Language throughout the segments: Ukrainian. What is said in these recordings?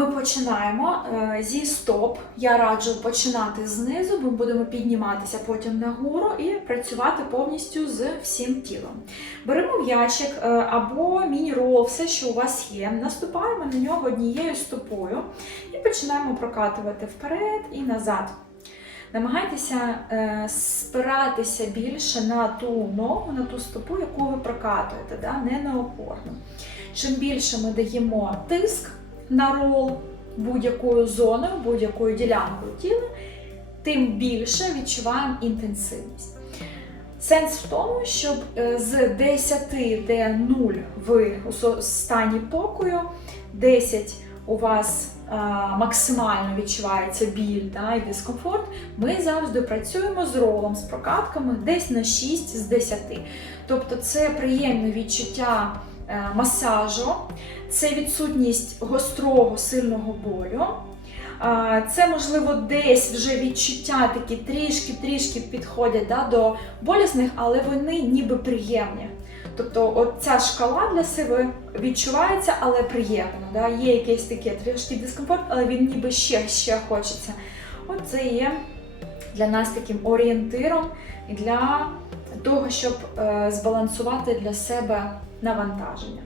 ми починаємо е, зі стоп. Я раджу починати знизу, ми будемо підніматися потім нагору і працювати повністю з всім тілом. Беремо м'ячик е, або міні-рол, все, що у вас є. Наступаємо на нього однією стопою і починаємо прокатувати вперед і назад. Намагайтеся е, спиратися більше на ту ногу, на ту стопу, яку ви прокатуєте, да? не на опорну. Чим більше ми даємо тиск на рол будь-якою зоною, будь-якою ділянкою тіла, тим більше відчуваємо інтенсивність. Сенс в тому, щоб е, з 10, де 0 ви у стані покою, 10 у вас максимально відчувається біль да, і дискомфорт, ми завжди працюємо з ролом, з прокатками десь на 6 з 10. Тобто це приємне відчуття е, масажу, це відсутність гострого сильного болю. Це, можливо, десь вже відчуття такі трішки-трішки підходять да, до болісних, але вони ніби приємні. Тобто, от ця шкала для себе відчувається, але приємно. Да? Є якийсь такий трішки дискомфорт, але він ніби ще, ще хочеться. От це є для нас таким орієнтиром для того, щоб е, збалансувати для себе навантаження.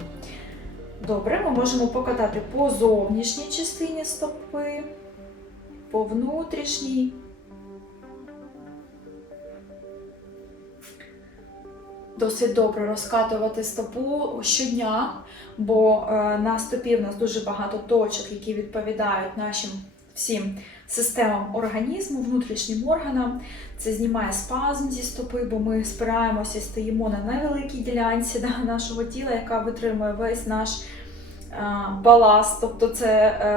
Добре, ми можемо покатати по зовнішній частині стопи, по внутрішній. Досить добре розкатувати стопу щодня, бо е, на стопі в нас дуже багато точок, які відповідають нашим всім системам організму, внутрішнім органам. Це знімає спазм зі стопи, бо ми спираємося і стоїмо на невеликій ділянці нашого тіла, яка витримує весь наш е, баласт. Тобто це е,